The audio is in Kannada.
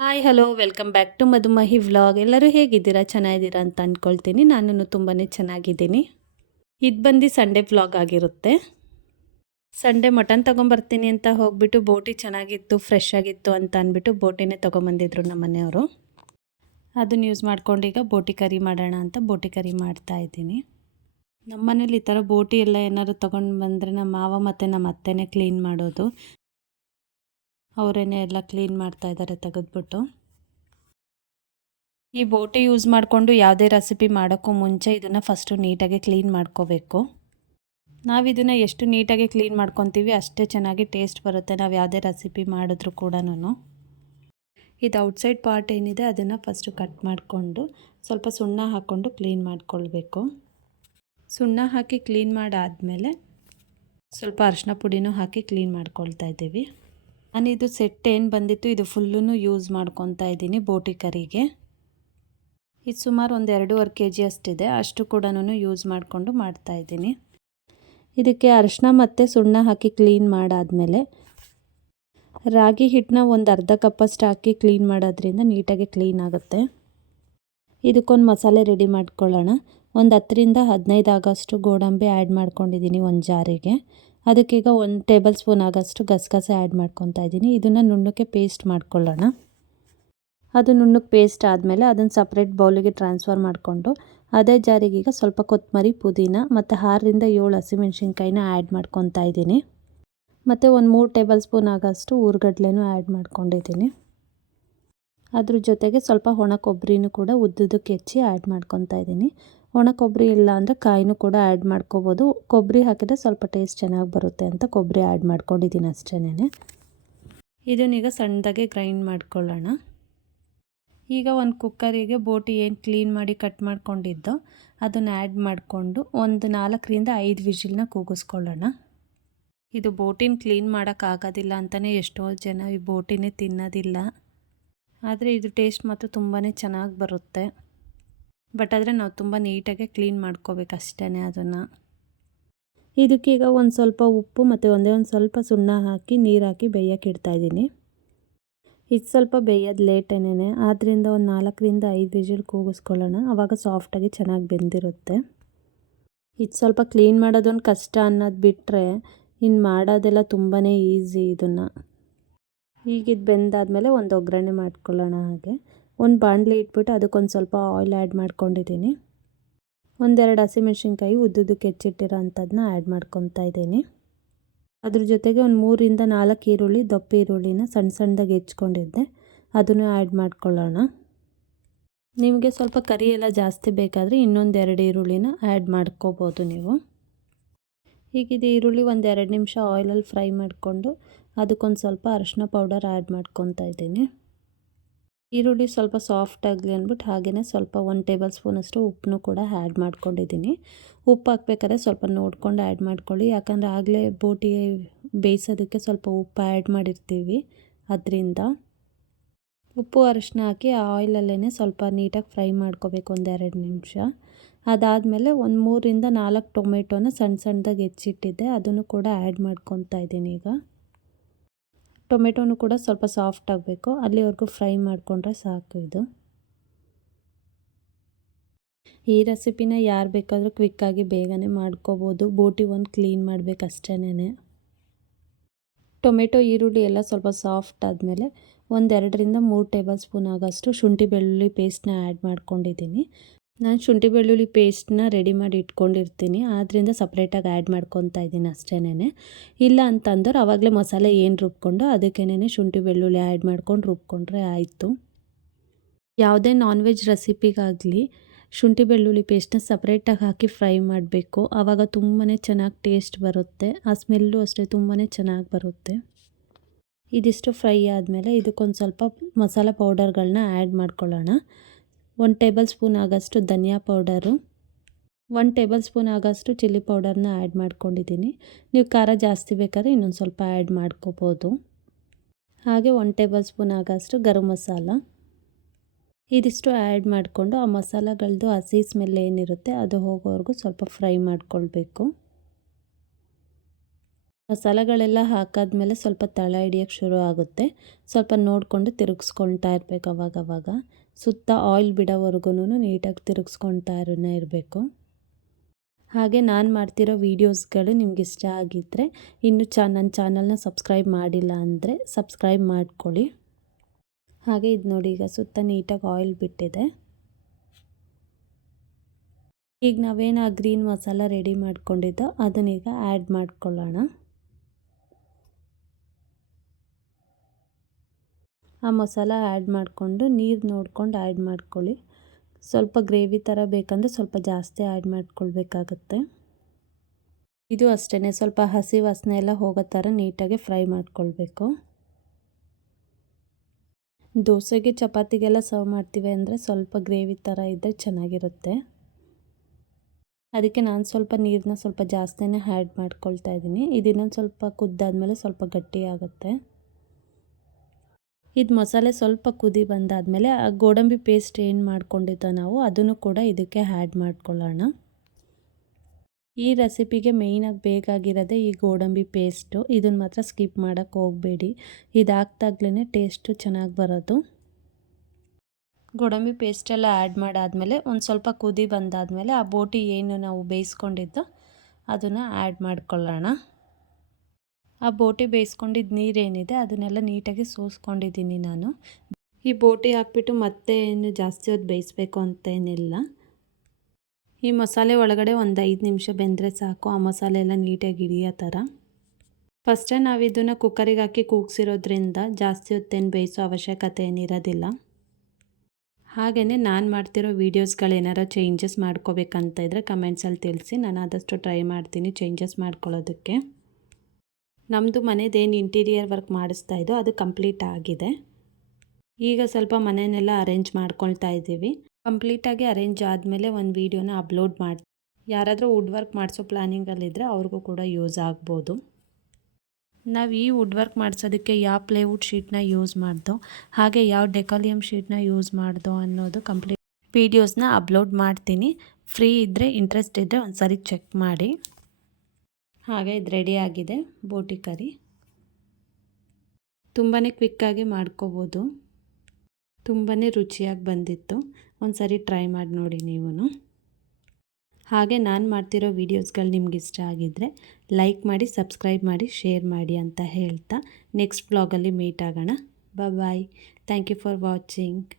Hi hello welcome back to Madhumahi vlog ಎಲ್ಲರೂ ಹೇಗಿದ್ದೀರಾ? ಚೆನ್ನಾಗಿದ್ದೀರಾ ಅಂತ ಅಂದ್ಕೊಳ್ತೀನಿ ನಾನು ತುಂಬಾ ಚೆನ್ನಾಗಿದ್ದೀನಿ. ಇದು ಬಂದು ಸಂಡೇ ವ್ಲಾಗ್ ಆಗಿರುತ್ತೆ. ಸಂಡೇ ಮಟನ್ ತೊಗೊಂಬರ್ತೀನಿ ಅಂತ ಹೋಗ್ಬಿಟ್ಟು ಬೋಟಿ ಚೆನ್ನಾಗಿತ್ತು ಫ್ರೆಶ್ ಆಗಿತ್ತು ಅಂತ ಅಂದ್ಬಿಟ್ಟು ಬೋಟಿನೇ ತೊಗೊಂಬಂದಿದ್ರು ನಮ್ಮ ಮನೆಯವರು ಅದನ್ನು ಯೂಸ್ ಮಾಡ್ಕೊಂಡು ಈಗ ಬೋಟಿ ಕರಿ ಮಾಡೋಣ ಅಂತ ಬೋಟಿ ಕರಿ ಮಾಡ್ತಾ ಇದ್ದೀನಿ. ನಮ್ಮ ಮನೇಲಿ ಈ ಥರ ಬೋಟಿ ಎಲ್ಲ ಏನಾದ್ರು ತೊಗೊಂಡು ಬಂದರೆ ನಮ್ಮ ಮಾವ ಮತ್ತು ನಮ್ಮ ಅತ್ತೆನೇ ಕ್ಲೀನ್ ಮಾಡೋದು. ಅವರೇನೆ ಎಲ್ಲ ಕ್ಲೀನ್ ಮಾಡ್ತಾ ಇದ್ದಾರೆ ತೆಗೆದ್ಬಿಟ್ಟು. ಈ ಬೋಟಿ ಯೂಸ್ ಮಾಡಿಕೊಂಡು ಯಾವುದೇ ರೆಸಿಪಿ ಮಾಡೋಕ್ಕೂ ಮುಂಚೆ ಇದನ್ನು ಫಸ್ಟು ನೀಟಾಗಿ ಕ್ಲೀನ್ ಮಾಡ್ಕೋಬೇಕು. ನಾವು ಇದನ್ನು ಎಷ್ಟು ನೀಟಾಗಿ ಕ್ಲೀನ್ ಮಾಡ್ಕೊತೀವಿ ಅಷ್ಟೇ ಚೆನ್ನಾಗಿ ಟೇಸ್ಟ್ ಬರುತ್ತೆ ನಾವು ಯಾವುದೇ ರೆಸಿಪಿ ಮಾಡಿದ್ರೂ ಕೂಡ ಇದು ಔಟ್ಸೈಡ್ ಪಾರ್ಟ್ ಏನಿದೆ ಅದನ್ನು ಫಸ್ಟು ಕಟ್ ಮಾಡಿಕೊಂಡು ಸ್ವಲ್ಪ ಸುಣ್ಣ ಹಾಕ್ಕೊಂಡು ಕ್ಲೀನ್ ಮಾಡ್ಕೊಳ್ಬೇಕು. ಸುಣ್ಣ ಹಾಕಿ ಕ್ಲೀನ್ ಮಾಡಾದಮೇಲೆ ಸ್ವಲ್ಪ ಅರಿಶಿನ ಪುಡಿನೂ ಹಾಕಿ ಕ್ಲೀನ್ ಮಾಡ್ಕೊಳ್ತಾ ಇದ್ದೀವಿ. ನಾನಿದು ಸೆಟ್ ಏನು ಬಂದಿತ್ತು, ಇದು ಫುಲ್ಲೂ ಯೂಸ್ ಮಾಡ್ಕೊತಾ ಇದ್ದೀನಿ ಬೋಟಿ ಕರಿಗೆ ಇದು ಸುಮಾರು ಒಂದು ಎರಡೂವರೆ ಕೆ ಜಿ ಅಷ್ಟಿದೆ, ಅಷ್ಟು ಕೂಡ ಯೂಸ್ ಮಾಡಿಕೊಂಡು ಮಾಡ್ತಾಯಿದ್ದೀನಿ ಇದಕ್ಕೆ ಅರಿಶಿನ ಮತ್ತು ಸುಣ್ಣ ಹಾಕಿ ಕ್ಲೀನ್ ಮಾಡಾದಮೇಲೆ, ರಾಗಿ ಹಿಟ್ಟನ್ನ ಒಂದು ಅರ್ಧ ಕಪ್ಪಷ್ಟು ಹಾಕಿ ಕ್ಲೀನ್ ಮಾಡೋದ್ರಿಂದ ನೀಟಾಗಿ ಕ್ಲೀನ್ ಆಗುತ್ತೆ. ಇದಕ್ಕೊಂದು ಮಸಾಲೆ ರೆಡಿ ಮಾಡ್ಕೊಳ್ಳೋಣ. ಒಂದು ಹತ್ತರಿಂದ ಹದಿನೈದು ಆಗೋಷ್ಟು ಗೋಡಂಬಿ ಆ್ಯಡ್ ಮಾಡ್ಕೊಂಡಿದ್ದೀನಿ ಒಂದು ಜಾರಿಗೆ. ಅದಕ್ಕೀಗ ಒಂದು ಟೇಬಲ್ ಸ್ಪೂನ್ ಆಗೋಷ್ಟು ಗಸಗಸೆ ಆ್ಯಡ್ ಮಾಡ್ಕೊತಾ ಇದ್ದೀನಿ. ಇದನ್ನು ನುಣ್ಣಕ್ಕೆ ಪೇಸ್ಟ್ ಮಾಡ್ಕೊಳ್ಳೋಣ. ಅದು ನುಣ್ಣಕ್ಕೆ ಪೇಸ್ಟ್ ಆದಮೇಲೆ ಅದನ್ನು ಸಪ್ರೇಟ್ ಬೌಲಿಗೆ ಟ್ರಾನ್ಸ್ಫರ್ ಮಾಡಿಕೊಂಡು ಅದೇ ಜಾರಿಗೆ ಈಗ ಸ್ವಲ್ಪ ಕೊತ್ತಂಬರಿ ಪುದೀನ ಮತ್ತು ಆರರಿಂದ ಏಳು ಹಸಿಮೆಣ್ಸಿನ್ಕಾಯಿನ ಆ್ಯಡ್ ಮಾಡ್ಕೊತಾ ಇದ್ದೀನಿ. ಮತ್ತು ಒಂದು ಮೂರು ಟೇಬಲ್ ಸ್ಪೂನ್ ಆಗೋಷ್ಟು ಊರುಗಡ್ಲೆನೂ ಆ್ಯಡ್ ಮಾಡ್ಕೊಂಡಿದ್ದೀನಿ. ಅದ್ರ ಜೊತೆಗೆ ಸ್ವಲ್ಪ ಒಣ ಕೊಬ್ಬರಿನೂ ಕೂಡ ಉದ್ದದಕ್ಕೆ ಹೆಚ್ಚಿ ಆ್ಯಡ್ ಮಾಡ್ಕೊತಾ ಇದ್ದೀನಿ. ಒಣ ಕೊಬ್ಬರಿ ಇಲ್ಲ ಅಂದರೆ ಕಾಯಿನೂ ಕೂಡ ಆ್ಯಡ್ ಮಾಡ್ಕೋಬೋದು. ಕೊಬ್ಬರಿ ಹಾಕಿದ್ರೆ ಸ್ವಲ್ಪ ಟೇಸ್ಟ್ ಚೆನ್ನಾಗಿ ಬರುತ್ತೆ ಅಂತ ಕೊಬ್ಬರಿ ಆ್ಯಡ್ ಮಾಡ್ಕೊಂಡಿದ್ದೀನಿ ಅಷ್ಟೇನೆ ಇದನ್ನೀಗ ಸಣ್ಣದಾಗೆ ಗ್ರೈಂಡ್ ಮಾಡ್ಕೊಳ್ಳೋಣ. ಈಗ ಒಂದು ಕುಕ್ಕರಿಗೆ ಬೋಟಿ ಏನು ಕ್ಲೀನ್ ಮಾಡಿ ಕಟ್ ಮಾಡ್ಕೊಂಡಿದ್ದೋ ಅದನ್ನು ಆ್ಯಡ್ ಮಾಡಿಕೊಂಡು ಒಂದು ನಾಲ್ಕರಿಂದ ಐದು ವಿಜಿಲ್ನ ಕೂಗಿಸ್ಕೊಳ್ಳೋಣ. ಇದು ಬೋಟಿನ ಕ್ಲೀನ್ ಮಾಡೋಕ್ಕಾಗೋದಿಲ್ಲ ಅಂತಲೇ ಎಷ್ಟೋ ಜನ ಈ ಬೋಟಿನೇ ತಿನ್ನೋದಿಲ್ಲ. ಆದರೆ ಇದು ಟೇಸ್ಟ್ ಮಾತ್ರ ತುಂಬಾ ಚೆನ್ನಾಗಿ ಬರುತ್ತೆ. ಬಟ್ ಆದರೆ ನಾವು ತುಂಬ ನೀಟಾಗಿ ಕ್ಲೀನ್ ಮಾಡ್ಕೋಬೇಕು ಅಷ್ಟೇ ಅದನ್ನು ಇದಕ್ಕೀಗ ಒಂದು ಸ್ವಲ್ಪ ಉಪ್ಪು ಮತ್ತು ಒಂದೇ ಒಂದು ಸ್ವಲ್ಪ ಸುಣ್ಣ ಹಾಕಿ ನೀರು ಹಾಕಿ ಬೇಯಕ್ಕೆ ಇಡ್ತಾಯಿದ್ದೀನಿ ಇದು ಸ್ವಲ್ಪ ಬೇಯೋದು ಲೇಟೇನೇ ಆದ್ದರಿಂದ ಒಂದು ನಾಲ್ಕರಿಂದ ಐದು ವಿಜಿಲ್ ಕೂಗಿಸ್ಕೊಳ್ಳೋಣ ಆವಾಗ ಸಾಫ್ಟಾಗಿ ಚೆನ್ನಾಗಿ ಬೆಂದಿರುತ್ತೆ. ಇದು ಸ್ವಲ್ಪ ಕ್ಲೀನ್ ಮಾಡೋದೊಂದು ಕಷ್ಟ ಅನ್ನೋದು ಬಿಟ್ಟರೆ ಇನ್ನು ಮಾಡೋದೆಲ್ಲ ತುಂಬಾ ಈಸಿ ಇದನ್ನು. ಈಗಿದ್ದು ಬೆಂದಾದಮೇಲೆ ಒಂದು ಒಗ್ಗರಣೆ ಮಾಡ್ಕೊಳ್ಳೋಣ ಹಾಗೆ. ಒಂದು ಬಾಣಲಿ ಇಟ್ಬಿಟ್ಟು ಅದಕ್ಕೊಂದು ಸ್ವಲ್ಪ ಆಯಿಲ್ ಆ್ಯಡ್ ಮಾಡ್ಕೊಂಡಿದ್ದೀನಿ. ಒಂದೆರಡು ಹಸಿಮೆಣ್ಸಿನ್ಕಾಯಿ ಉದ್ದುದಕ್ಕೆ ಹೆಚ್ಚಿಟ್ಟಿರೋ ಅಂಥದ್ದನ್ನ ಆ್ಯಡ್ ಮಾಡ್ಕೊತಾ ಇದ್ದೀನಿ. ಅದ್ರ ಜೊತೆಗೆ ಒಂದು ಮೂರಿಂದ ನಾಲ್ಕು ಈರುಳ್ಳಿ, ದಪ್ಪ ಈರುಳ್ಳಿನ ಸಣ್ಣ ಸಣ್ಣದಾಗಿ ಹೆಚ್ಕೊಂಡಿದ್ದೆ. ಅದನ್ನು ಆ್ಯಡ್ ಮಾಡ್ಕೊಳ್ಳೋಣ. ನಿಮಗೆ ಸ್ವಲ್ಪ ಕರಿ ಎಲ್ಲ ಜಾಸ್ತಿ ಬೇಕಾದರೆ ಇನ್ನೊಂದು ಎರಡು ಈರುಳ್ಳಿನ ಆ್ಯಡ್ ಮಾಡ್ಕೋಬೋದು ನೀವು. ಹೀಗಿದೆ ಈರುಳ್ಳಿ ಒಂದು ಎರಡು ನಿಮಿಷ ಆಯಿಲಲ್ಲಿ ಫ್ರೈ ಮಾಡಿಕೊಂಡು ಅದಕ್ಕೊಂದು ಸ್ವಲ್ಪ ಅರಶಿನ ಪೌಡರ್ ಆ್ಯಡ್ ಮಾಡ್ಕೊತಾ ಇದ್ದೀನಿ. ಈರುಳ್ಳಿ ಸ್ವಲ್ಪ ಸಾಫ್ಟ್ ಆಗಲಿ ಅಂದ್ಬಿಟ್ಟು ಹಾಗೆಯೇ ಸ್ವಲ್ಪ ಒನ್ ಟೇಬಲ್ ಸ್ಪೂನಷ್ಟು ಉಪ್ಪನ್ನು ಕೂಡ ಆ್ಯಡ್ ಮಾಡ್ಕೊಂಡಿದ್ದೀನಿ. ಉಪ್ಪು ಹಾಕ್ಬೇಕಾದ್ರೆ ಸ್ವಲ್ಪ ನೋಡ್ಕೊಂಡು ಆ್ಯಡ್ ಮಾಡ್ಕೊಳ್ಳಿ. ಯಾಕಂದರೆ ಆಗಲೇ ಬೋಟಿ ಬೇಯಿಸೋದಕ್ಕೆ ಸ್ವಲ್ಪ ಉಪ್ಪು ಆ್ಯಡ್ ಮಾಡಿರ್ತೀವಿ ಅದರಿಂದ. ಉಪ್ಪು ಅರಿಶಿನ ಹಾಕಿ ಆಯಿಲಲ್ಲೇ ಸ್ವಲ್ಪ ನೀಟಾಗಿ ಫ್ರೈ ಮಾಡ್ಕೋಬೇಕು ಒಂದೆರಡು ನಿಮಿಷ. ಅದಾದಮೇಲೆ ಒಂದು ಮೂರಿಂದ ನಾಲ್ಕು ಟೊಮೆಟೊನ ಸಣ್ಣ ಸಣ್ಣದಾಗಿ ಹೆಚ್ಚಿಟ್ಟಿದ್ದೆ. ಅದನ್ನು ಕೂಡ ಆ್ಯಡ್ ಮಾಡ್ಕೊತಾ ಇದ್ದೀನಿ ಈಗ. ಟೊಮೆಟೊನು ಕೂಡ ಸ್ವಲ್ಪ ಸಾಫ್ಟ್ ಆಗಬೇಕು. ಅಲ್ಲಿವರೆಗೂ ಫ್ರೈ ಮಾಡಿಕೊಂಡ್ರೆ ಸಾಕು ಇದು. ಈ ರೆಸಿಪಿನ ಯಾರು ಬೇಕಾದರೂ ಕ್ವಿಕ್ಕಾಗಿ ಬೇಗನೆ ಮಾಡ್ಕೋಬೋದು. ಬೋಟಿ ಒಂದು ಕ್ಲೀನ್ ಮಾಡಬೇಕು ಅಷ್ಟೇನೆ ಟೊಮೆಟೊ, ಈರುಳ್ಳಿ ಎಲ್ಲ ಸ್ವಲ್ಪ ಸಾಫ್ಟ್ ಆದಮೇಲೆ ಒಂದೆರಡರಿಂದ ಮೂರು ಟೇಬಲ್ ಸ್ಪೂನ್ ಆಗೋಷ್ಟು ಶುಂಠಿ ಬೆಳ್ಳುಳ್ಳಿ ಪೇಸ್ಟ್ನ ಆ್ಯಡ್ ಮಾಡ್ಕೊಂಡಿದ್ದೀನಿ. ನಾನು ಶುಂಠಿ ಬೆಳ್ಳುಳ್ಳಿ ಪೇಸ್ಟ್ನ ರೆಡಿ ಮಾಡಿ ಇಟ್ಕೊಂಡಿರ್ತೀನಿ. ಆದ್ದರಿಂದ ಸಪ್ರೇಟಾಗಿ ಆ್ಯಡ್ ಮಾಡ್ಕೊತಾ ಇದ್ದೀನಿ ಅಷ್ಟೇನೆ ಇಲ್ಲ ಅಂತಂದ್ರೆ ಆವಾಗಲೇ ಮಸಾಲೆ ಏನು ರುಬ್ಕೊಂಡು ಅದಕ್ಕೇನೆ ಶುಂಠಿ ಬೆಳ್ಳುಳ್ಳಿ ಆ್ಯಡ್ ಮಾಡ್ಕೊಂಡು ರುಬ್ಕೊಂಡ್ರೆ ಆಯಿತು. ಯಾವುದೇ ನಾನ್ ವೆಜ್ ರೆಸಿಪಿಗಾಗಲಿ ಶುಂಠಿ ಬೆಳ್ಳುಳ್ಳಿ ಪೇಸ್ಟ್ನ ಸಪ್ರೇಟಾಗಿ ಹಾಕಿ ಫ್ರೈ ಮಾಡಬೇಕು. ಆವಾಗ ತುಂಬಾ ಚೆನ್ನಾಗಿ ಟೇಸ್ಟ್ ಬರುತ್ತೆ. ಆ ಸ್ಮೆಲ್ಲು ಅಷ್ಟೇ ತುಂಬಾ ಚೆನ್ನಾಗಿ ಬರುತ್ತೆ. ಇದಿಷ್ಟು ಫ್ರೈ ಆದಮೇಲೆ ಇದಕ್ಕೊಂದು ಸ್ವಲ್ಪ ಮಸಾಲೆ ಪೌಡರ್ಗಳನ್ನ ಆ್ಯಡ್ ಮಾಡ್ಕೊಳ್ಳೋಣ. ಒಂದು ಟೇಬಲ್ ಸ್ಪೂನ್ ಆಗೋಷ್ಟು ಧನಿಯಾ ಪೌಡರು ಒನ್ ಟೇಬಲ್ ಸ್ಪೂನ್ ಆಗೋಷ್ಟು ಚಿಲ್ಲಿ ಪೌಡರ್ನ ಆ್ಯಡ್ ಮಾಡ್ಕೊಂಡಿದ್ದೀನಿ. ನೀವು ಖಾರ ಜಾಸ್ತಿ ಬೇಕಾದ್ರೆ ಇನ್ನೊಂದು ಸ್ವಲ್ಪ ಆ್ಯಡ್ ಮಾಡ್ಕೋಬೋದು. ಹಾಗೆ ಒನ್ ಟೇಬಲ್ ಸ್ಪೂನ್ ಆಗೋಷ್ಟು ಗರಂ ಮಸಾಲ. ಇದಿಷ್ಟು ಆ್ಯಡ್ ಮಾಡಿಕೊಂಡು ಆ ಮಸಾಲಗಳದ್ದು ಹಸಿ ಸ್ಮೆಲ್ ಏನಿರುತ್ತೆ ಅದು ಹೋಗೋವರೆಗೂ ಸ್ವಲ್ಪ ಫ್ರೈ ಮಾಡ್ಕೊಳ್ಬೇಕು. ಮಸಾಲೆಗಳೆಲ್ಲ ಹಾಕಾದ್ಮೇಲೆ ಸ್ವಲ್ಪ ತಳ ಹಿಡಿಯೋಕ್ಕೆ ಶುರು ಆಗುತ್ತೆ. ಸ್ವಲ್ಪ ನೋಡಿಕೊಂಡು ತಿರುಗಿಸ್ಕೊಳ್ತಾ ಇರಬೇಕು ಅವಾಗವಾಗ. ಸುತ್ತ ಆಯಿಲ್ ಬಿಡೋವರೆಗೂ ನೀಟಾಗಿ ತಿರುಗಿಸ್ಕೊಳ್ತಾ ಇರಬೇಕು. ಹಾಗೆ ನಾನು ಮಾಡ್ತಿರೋ ವೀಡಿಯೋಸ್ಗಳು ನಿಮ್ಗೆ ಇಷ್ಟ ಆಗಿದ್ದರೆ ಇನ್ನು ಚಾ ನನ್ನ ಚಾನಲ್ನ ಸಬ್ಸ್ಕ್ರೈಬ್ ಮಾಡಿಲ್ಲ ಅಂದರೆ ಸಬ್ಸ್ಕ್ರೈಬ್ ಮಾಡ್ಕೊಳ್ಳಿ. ಹಾಗೆ ಇದು ನೋಡಿ, ಈಗ ಸುತ್ತ ನೀಟಾಗಿ ಆಯಿಲ್ ಬಿಟ್ಟಿದೆ. ಈಗ ನಾವೇನು ಆ ಗ್ರೀನ್ ಮಸಾಲ ರೆಡಿ ಮಾಡ್ಕೊಂಡಿದ್ದೋ ಅದನ್ನೀಗ ಆ್ಯಡ್ ಮಾಡ್ಕೊಳ್ಳೋಣ. ಆ ಮಸಾಲ ಆ್ಯಡ್ ಮಾಡಿಕೊಂಡು ನೀರು ನೋಡ್ಕೊಂಡು ಆ್ಯಡ್ ಮಾಡ್ಕೊಳ್ಳಿ. ಸ್ವಲ್ಪ ಗ್ರೇವಿ ಥರ ಬೇಕಂದರೆ ಸ್ವಲ್ಪ ಜಾಸ್ತಿ ಆ್ಯಡ್ ಮಾಡ್ಕೊಳ್ಬೇಕಾಗತ್ತೆ. ಇದು ಅಷ್ಟೇ ಸ್ವಲ್ಪ ಹಸಿ ವಾಸನೆ ಎಲ್ಲ ಹೋಗೋ ಥರ ನೀಟಾಗಿ ಫ್ರೈ ಮಾಡ್ಕೊಳ್ಬೇಕು. ದೋಸೆಗೆ ಚಪಾತಿಗೆಲ್ಲ ಸರ್ವ್ ಮಾಡ್ತೀವಿ ಅಂದರೆ ಸ್ವಲ್ಪ ಗ್ರೇವಿ ಥರ ಇದ್ದರೆ ಚೆನ್ನಾಗಿರುತ್ತೆ. ಅದಕ್ಕೆ ನಾನು ಸ್ವಲ್ಪ ನೀರನ್ನ ಸ್ವಲ್ಪ ಜಾಸ್ತಿನೇ ಆ್ಯಡ್ ಮಾಡ್ಕೊಳ್ತಾ ಇದ್ದೀನಿ. ಇದನ್ನೊಂದು ಸ್ವಲ್ಪ ಕುದ್ದಾದ್ಮೇಲೆ ಸ್ವಲ್ಪ ಗಟ್ಟಿ ಆಗುತ್ತೆ ಇದು ಮಸಾಲೆ ಸ್ವಲ್ಪ ಕುದಿ ಬಂದಾದಮೇಲೆ ಆ ಗೋಡಂಬಿ ಪೇಸ್ಟ್ ಏನು ಮಾಡ್ಕೊಂಡಿದ್ದೋ ನಾವು, ಅದನ್ನು ಕೂಡ ಇದಕ್ಕೆ ಆ್ಯಡ್ ಮಾಡ್ಕೊಳ್ಳೋಣ. ಈ ರೆಸಿಪಿಗೆ ಮೇಯ್ನಾಗಿ ಬೇಕಾಗಿರೋದೇ ಈ ಗೋಡಂಬಿ ಪೇಸ್ಟು ಇದನ್ನು ಮಾತ್ರ ಸ್ಕಿಪ್ ಮಾಡೋಕ್ಕೆ ಹೋಗಬೇಡಿ. ಇದಾಗ್ತಾಗ್ಲೇ ಟೇಸ್ಟು ಚೆನ್ನಾಗಿ ಬರೋದು. ಗೋಡಂಬಿ ಪೇಸ್ಟೆಲ್ಲ ಆ್ಯಡ್ ಮಾಡಾದಮೇಲೆ ಒಂದು ಸ್ವಲ್ಪ ಕುದಿ ಬಂದಾದಮೇಲೆ ಆ ಬೋಟಿ ಏನು ನಾವು ಬೇಯಿಸ್ಕೊಂಡಿದ್ದೋ, ಅದನ್ನು ಆ್ಯಡ್ ಮಾಡ್ಕೊಳ್ಳೋಣ. ಆ ಬೋಟಿ ಬೇಯಿಸ್ಕೊಂಡಿದ್ದು ನೀರೇನಿದೆ, ಅದನ್ನೆಲ್ಲ ನೀಟಾಗಿ ಸೋಸ್ಕೊಂಡಿದ್ದೀನಿ ನಾನು. ಈ ಬೋಟಿ ಹಾಕ್ಬಿಟ್ಟು ಮತ್ತೆ ಏನು ಜಾಸ್ತಿ ಹೊತ್ತು ಬೇಯಿಸ್ಬೇಕು ಅಂತೇನಿಲ್ಲ. ಈ ಮಸಾಲೆ ಒಳಗಡೆ ಒಂದು ಐದು ನಿಮಿಷ ಬೆಂದರೆ ಸಾಕು, ಆ ಮಸಾಲೆ ಎಲ್ಲ ನೀಟಾಗಿ ಹಿಡಿಯೋ ಥರ. ಫಸ್ಟೇ ನಾವು ಇದನ್ನು ಕುಕ್ಕರಿಗೆ ಹಾಕಿ ಕೂಗ್ಸಿರೋದ್ರಿಂದ ಜಾಸ್ತಿ ಹೊತ್ತೇನು ಬೇಯಿಸೋ ಅವಶ್ಯಕತೆ ಏನಿರೋದಿಲ್ಲ ಹಾಗೆಯೇ ನಾನು ಮಾಡ್ತಿರೋ ವೀಡಿಯೋಸ್ಗಳು ಏನಾರು ಚೇಂಜಸ್ ಮಾಡ್ಕೋಬೇಕಂತ ಇದ್ದರೆ ಕಮೆಂಟ್ಸಲ್ಲಿ ತಿಳಿಸಿ, ನಾನು ಆದಷ್ಟು ಟ್ರೈ ಮಾಡ್ತೀನಿ ಚೇಂಜಸ್ ಮಾಡ್ಕೊಳ್ಳೋದಕ್ಕೆ. ನಮ್ಮದು ಮನೆದೇನು ಇಂಟೀರಿಯರ್ ವರ್ಕ್ ಮಾಡಿಸ್ತಾ ಇದ್ದೋ ಅದು ಕಂಪ್ಲೀಟ್ ಆಗಿದೆ. ಈಗ ಸ್ವಲ್ಪ ಮನೆಯನ್ನೆಲ್ಲ ಅರೇಂಜ್ ಮಾಡ್ಕೊಳ್ತಾ ಇದ್ದೀವಿ. ಕಂಪ್ಲೀಟಾಗಿ ಅರೇಂಜ್ ಆದಮೇಲೆ ಒಂದು ವೀಡಿಯೋನ ಅಪ್ಲೋಡ್ ಮಾಡಿ, ಯಾರಾದರೂ ವುಡ್ ವರ್ಕ್ ಮಾಡಿಸೋ ಪ್ಲ್ಯಾನಿಂಗಲ್ಲಿದ್ದರೆ ಅವ್ರಿಗೂ ಕೂಡ ಯೂಸ್ ಆಗ್ಬೋದು. ನಾವು ಈ ವುಡ್ ವರ್ಕ್ ಮಾಡಿಸೋದಕ್ಕೆ ಯಾವ ಪ್ಲೇವುಡ್ ಶೀಟ್ನ ಯೂಸ್ ಮಾಡ್ದೋ, ಹಾಗೆ ಯಾವ ಡೆಕಾಲಿಯಂ ಶೀಟ್ನ ಯೂಸ್ ಮಾಡ್ದೋ ಅನ್ನೋದು ಕಂಪ್ಲೀಟ್ ವೀಡಿಯೋಸ್ನ ಅಪ್ಲೋಡ್ ಮಾಡ್ತೀನಿ. ಫ್ರೀ ಇದ್ದರೆ ಇಂಟ್ರೆಸ್ಟ್ ಇದ್ದರೆ ಒಂದು ಸರಿ ಚೆಕ್ ಮಾಡಿ. ಹಾಗೆ ಇದು ರೆಡಿಯಾಗಿದೆ ಬೋಟಿ ಕರಿ. ತುಂಬಾ ಕ್ವಿಕ್ಕಾಗಿ ಮಾಡ್ಕೋಬೋದು. ತುಂಬಾ ರುಚಿಯಾಗಿ ಬಂದಿತ್ತು. ಒಂದು ಸರಿ ಟ್ರೈ ಮಾಡಿ ನೋಡಿ ನೀವು ಹಾಗೆ ನಾನು ಮಾಡ್ತಿರೋ ವೀಡಿಯೋಸ್ಗಳು ನಿಮ್ಗೆ ಇಷ್ಟ ಆಗಿದ್ದರೆ ಲೈಕ್ ಮಾಡಿ ಸಬ್ಸ್ಕ್ರೈಬ್ ಮಾಡಿ ಶೇರ್ ಮಾಡಿ ಅಂತ ಹೇಳ್ತಾ ನೆಕ್ಸ್ಟ್ ಬ್ಲಾಗಲ್ಲಿ ಮೀಟ್ ಆಗೋಣ. Bye thank you for watching